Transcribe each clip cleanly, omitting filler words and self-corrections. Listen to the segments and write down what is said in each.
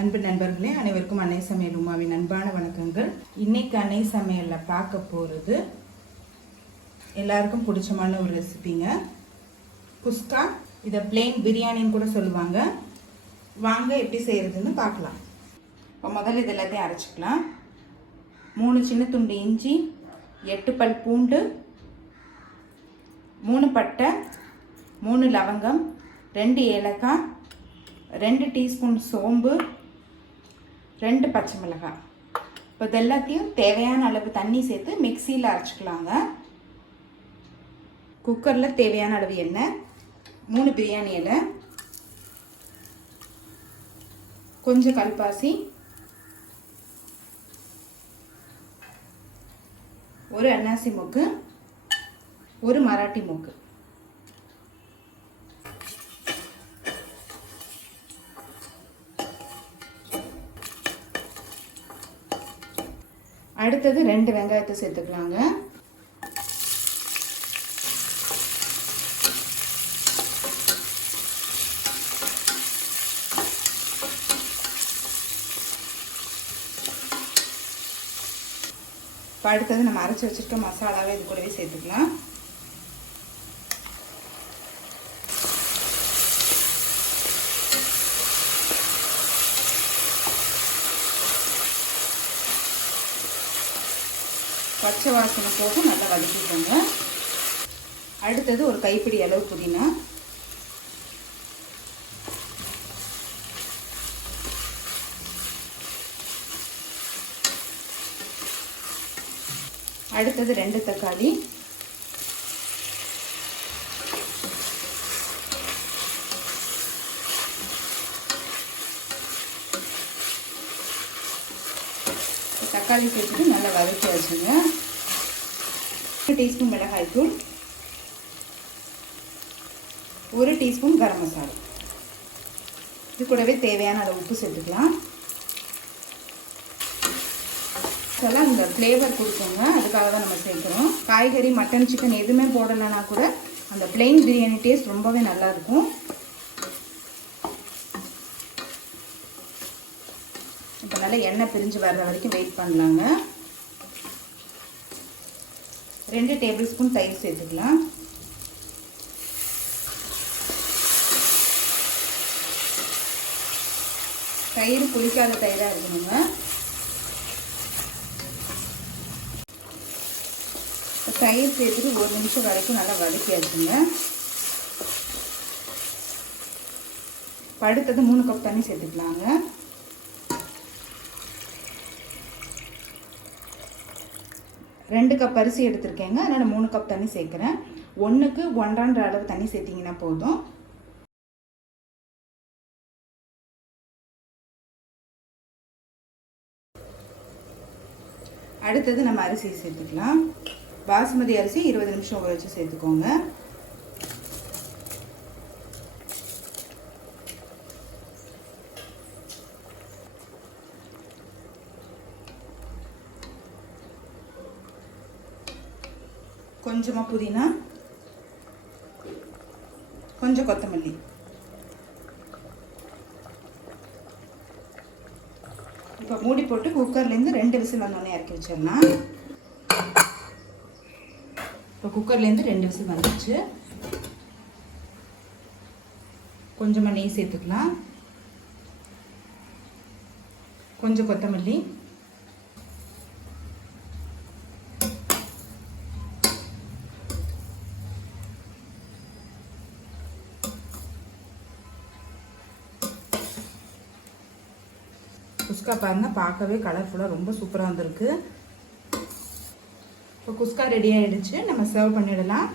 அன்பு நண்பர்களே, அனைவருக்கும் அன்னை சமையல் உமாவின் அன்பான வணக்கங்கள். இன்னைக்கு அன்னை சமையல்ல பார்க்க போகிறது எல்லாருக்கும் பிடிச்சமான ஒரு ரெசிபிங்க, குஸ்கா. இதை பிளெயின் பிரியாணின்னு கூட சொல்லுவாங்க. வாங்க எப்படி செய்யறதுன்னு பார்க்கலாம். இப்போ முதல்ல இது எல்லாத்தையும் அரைச்சிக்கலாம். 3 சின்ன துண்டு இஞ்சி, 8 பல் பூண்டு, 3 பட்டை, 3 லவங்கம், 2 ஏலக்காய், 2 டீஸ்பூன் சோம்பு, 2 பச்சை மிளகாய். இப்போ இது எல்லாத்தையும் தேவையான அளவு தண்ணி சேர்த்து மிக்சியில் அரைச்சிக்கலாங்க. குக்கரில் தேவையான அளவு எண்ணெய், 3 பிரியாணி இலை, கொஞ்சம் கல்பாசி, 1 அன்னாசி மொக்கு, 1 மராட்டி மொக்கு. அடுத்தது 2 வெங்காயத்தை சேர்த்துக்கலாங்க. இப்போ அடுத்தது நம்ம அரைச்சி வச்சிருக்க மசாலாவை இது கூடவே சேர்த்துக்கலாம். பச்சை வாசனை போக நல்லா வதக்கிக்கோங்க. அடுத்தது ஒரு கைப்பிடி அளவு புதினா, அடுத்தது 2 தக்காளி, தக்காளி சேர்த்துட்டு நல்லா வதக்கி வச்சுங்க. 1 டீஸ்பூன் மிளகாய் தூள், 1 டீஸ்பூன் கரம் மசாலா. இது கூடவே தேவையான அளவு உப்பு சேர்த்துக்கலாம். இதெல்லாம் இந்த ஃப்ளேவர் கொடுக்குங்க, அதுக்காக தான் நம்ம சேர்க்குறோம். காய்கறி, மட்டன், சிக்கன் எதுவுமே போடலைன்னா கூட அந்த பிளெயின் பிரியாணி டேஸ்ட் ரொம்பவே நல்லாயிருக்கும். இப்போ நல்லா எண்ணெய் பிரிஞ்சு வர்ற வரைக்கும் வெயிட் பண்ணலாங்க. 2 டேபிள் ஸ்பூன் தயிர் சேர்த்துக்கலாம். தயிர் புளிக்காத தயிராக இருக்கணுங்க. தயிர் சேர்த்துட்டு 1 நிமிஷம் வரைக்கும் நல்லா வதக்கியாச்சுங்க. அடுத்தது 3 கப் தண்ணி சேர்த்துக்கலாங்க. 2 கப் அரிசி எடுத்திருக்கேங்க, அதனால் 3 கப் தண்ணி சேர்க்குறேன். 1க்கு 1.5 அளவு தண்ணி சேர்த்திங்கன்னா போதும். அடுத்தது நம்ம அரிசி சேர்த்துக்கலாம். பாசுமதி அரிசி 20 நிமிஷம் ஊற வச்சு சேர்த்துக்கோங்க. கொஞ்சமாக புதினா, கொஞ்சம் கொத்தமல்லி. இப்போ மூடி போட்டு குக்கர்லேருந்து 2 விசில் வந்தோடனே இறக்கி வச்சிடலாம். இப்போ குக்கர்லேருந்து 2 விசில் வந்துச்சு. கொஞ்சமாக நெய் சேர்த்துக்கலாம், கொஞ்சம் கொத்தமல்லி, குஸ்கா பாருங்க, பார்க்கவே கலர்ஃபுல்லாக ரொம்ப சூப்பராக வந்திருக்கு. இப்போ குஸ்கா ரெடி ஆகிடுச்சு, நம்ம சர்வ் பண்ணிடலாம்.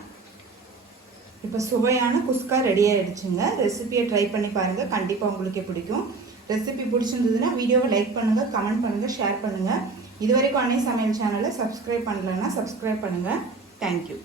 இப்போ சுவையான குஸ்கா ரெடி ஆகிடுச்சுங்க. ரெசிபியை ட்ரை பண்ணி பாருங்கள், கண்டிப்பாக உங்களுக்கே பிடிக்கும். ரெசிபி பிடிச்சிருந்ததுன்னா வீடியோவை லைக் பண்ணுங்கள், கமெண்ட் பண்ணுங்கள், ஷேர் பண்ணுங்கள். இதுவரைக்கும் அன்னை சமையல் சேனலை சப்ஸ்கிரைப் பண்ணலன்னா சப்ஸ்கிரைப் பண்ணுங்கள். தேங்க்யூ.